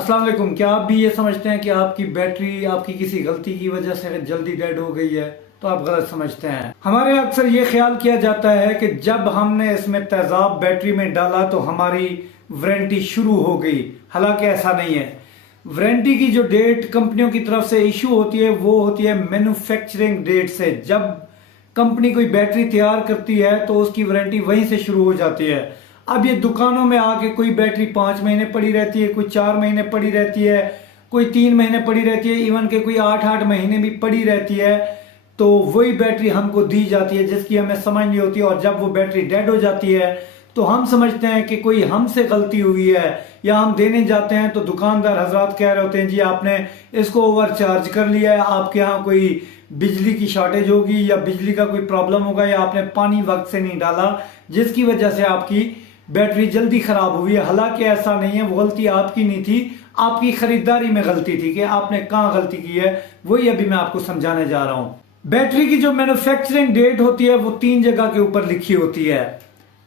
अस्सलाम वालेकुम। क्या आप भी ये समझते हैं कि आपकी बैटरी आपकी किसी गलती की वजह से जल्दी डेड हो गई है? तो आप गलत समझते हैं। हमारे अक्सर ये ख्याल किया जाता है कि जब हमने इसमें तेजाब बैटरी में डाला तो हमारी वारंटी शुरू हो गई। हालांकि ऐसा नहीं है। वारंटी की जो डेट कंपनियों की तरफ से इशू होती है वो होती है मैन्युफैक्चरिंग डेट से। जब कंपनी कोई बैटरी तैयार करती है तो उसकी वारंटी वहीं से शुरू हो जाती है। अब ये दुकानों में आके कोई बैटरी 5 महीने पड़ी रहती है, कोई 4 महीने पड़ी रहती है, कोई 3 महीने पड़ी रहती है, इवन के कोई 8-8 महीने भी पड़ी रहती है। तो वही बैटरी हमको दी जाती है जिसकी हमें समझ नहीं होती, और जब वो बैटरी डेड हो जाती है तो हम समझते हैं कि कोई हमसे गलती हुई है, या हम देने जाते हैं तो दुकानदार हजरात कह रहे होते हैं जी आपने इसको ओवर चार्ज कर लिया है, आपके यहाँ कोई बिजली की शॉर्टेज होगी या बिजली का कोई प्रॉब्लम होगा, या आपने पानी वक्त से नहीं डाला जिसकी वजह से आपकी बैटरी जल्दी खराब हुई है। हालांकि ऐसा नहीं है, वो गलती आपकी नहीं थी, आपकी खरीदारी में गलती थी कि आपने कहाँ गलती की है, वही अभी मैं आपको समझाने जा रहा हूँ। बैटरी की जो मैन्युफैक्चरिंग डेट होती है वो 3 जगह के ऊपर लिखी होती है।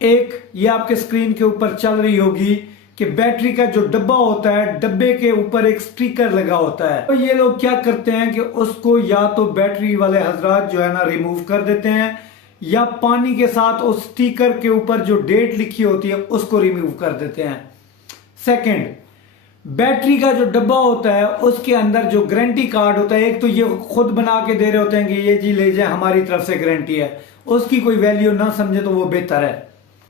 एक ये आपके स्क्रीन के ऊपर चल रही होगी कि बैटरी का जो डब्बा होता है, डब्बे के ऊपर एक स्टिकर लगा होता है। तो ये लोग क्या करते हैं कि उसको या तो बैटरी वाले हजरात जो है ना रिमूव कर देते हैं, या पानी के साथ उस स्टिकर के ऊपर जो डेट लिखी होती है उसको रिमूव कर देते हैं। सेकंड, बैटरी का जो डब्बा होता है उसके अंदर जो गारंटी कार्ड होता है, एक तो ये खुद बना के दे रहे होते हैं कि ये जी ले जाए हमारी तरफ से गारंटी है, उसकी कोई वैल्यू ना समझे तो वो बेहतर है।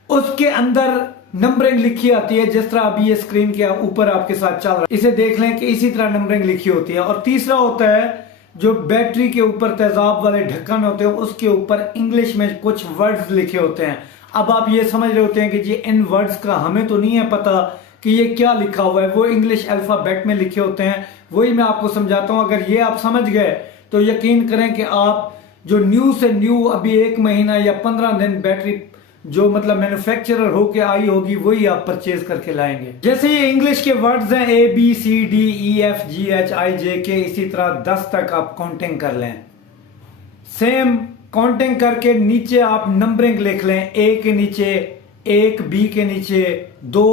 उसके अंदर नंबरिंग लिखी आती है, जिस तरह अभी ये स्क्रीन के ऊपर आपके साथ चल रहा है, इसे देख लें कि इसी तरह नंबरिंग लिखी होती है। और तीसरा होता है जो बैटरी के ऊपर तेजाब वाले ढक्कन होते हैं उसके ऊपर इंग्लिश में कुछ वर्ड्स लिखे होते हैं। अब आप ये समझ रहे होते हैं कि जी इन वर्ड्स का हमें तो नहीं है पता कि ये क्या लिखा हुआ है, वो इंग्लिश अल्फाबेट में लिखे होते हैं। वही मैं आपको समझाता हूं। अगर ये आप समझ गए तो यकीन करें कि आप जो न्यू से न्यू अभी 1 महीना या 15 दिन बैटरी जो मतलब मैन्युफैक्चरर होके आई होगी वही आप परचेज करके लाएंगे। जैसे ये इंग्लिश के वर्ड्स हैं ABCDEFGHIJK, इसी तरह 10 तक आप काउंटिंग कर लें। सेम काउंटिंग करके नीचे आप नंबरिंग लिख लें, A के नीचे 1, B के नीचे 2,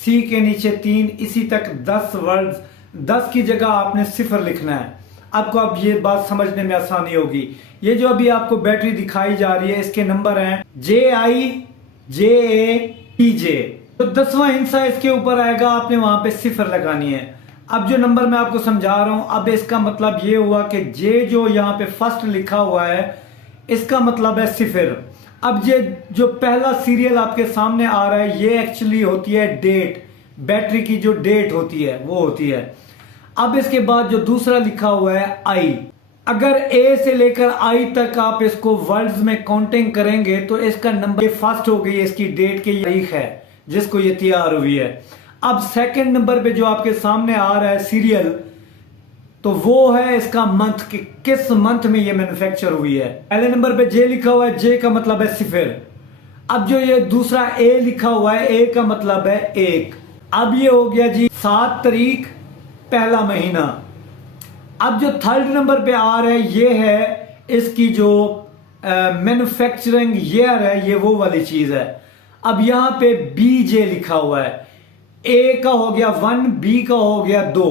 C के नीचे 3, इसी तक 10 वर्ड्स। 10 की जगह आपने 0 लिखना है। आपको अब ये बात समझने में आसानी होगी। ये जो अभी आपको बैटरी दिखाई जा रही है इसके नंबर हैं JIJATJ। तो 10वां हिस्सा इसके ऊपर आएगा, आपने वहां पे 0 लगानी है। अब जो नंबर मैं आपको समझा रहा हूं, अब इसका मतलब ये हुआ कि J जो यहाँ पे फर्स्ट लिखा हुआ है इसका मतलब है 0। अब ये जो पहला सीरियल आपके सामने आ रहा है ये एक्चुअली होती है डेट, बैटरी की जो डेट होती है वो होती है। अब इसके बाद जो दूसरा लिखा हुआ है I, अगर A से लेकर I तक आप इसको वर्ड्स में काउंटिंग करेंगे तो इसका नंबर फर्स्ट हो गई, इसकी डेट की तारीख है जिसको ये तैयार हुई है। अब सेकंड नंबर पे जो आपके सामने आ रहा है सीरियल, तो वो है इसका मंथ कि किस मंथ में ये मैन्युफैक्चर हुई है। पहले नंबर पे J लिखा हुआ है, J का मतलब है 0। अब जो ये दूसरा A लिखा हुआ है, A का मतलब है 1। अब ये हो गया जी 7 तारीख पहला महीना। अब जो थर्ड नंबर पे आ रहा है ये है इसकी जो मैन्युफैक्चरिंग ईयर है, ये वो वाली चीज है। अब यहां पे BJ लिखा हुआ है, A का हो गया 1, B का हो गया 2।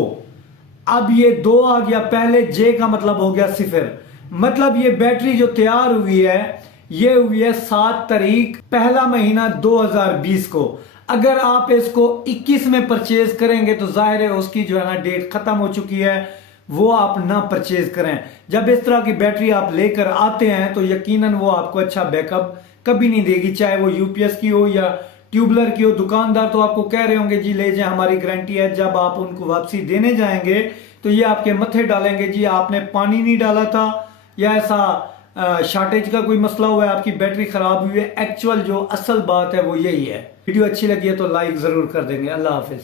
अब ये 2 आ गया पहले, J का मतलब हो गया 0। मतलब ये बैटरी जो तैयार हुई है ये हुई है 7 तारीख पहला महीना 2020 को। अगर आप इसको 21 में परचेज करेंगे तो जाहिर है उसकी जो है ना डेट खत्म हो चुकी है, वो आप ना परचेज करें। जब इस तरह की बैटरी आप लेकर आते हैं तो यकीनन वो आपको अच्छा बैकअप कभी नहीं देगी, चाहे वो यूपीएस की हो या ट्यूबलर की हो। दुकानदार तो आपको कह रहे होंगे जी ले जाए हमारी गारंटी है, जब आप उनको वापसी देने जाएंगे तो ये आपके मत्थे डालेंगे जी आपने पानी नहीं डाला था, या ऐसा शॉर्टेज का कोई मसला हुआ है, आपकी बैटरी खराब हुई है। एक्चुअल जो असल बात है वो यही है। वीडियो अच्छी लगी है तो लाइक जरूर कर देंगे। अल्लाह हाफिज।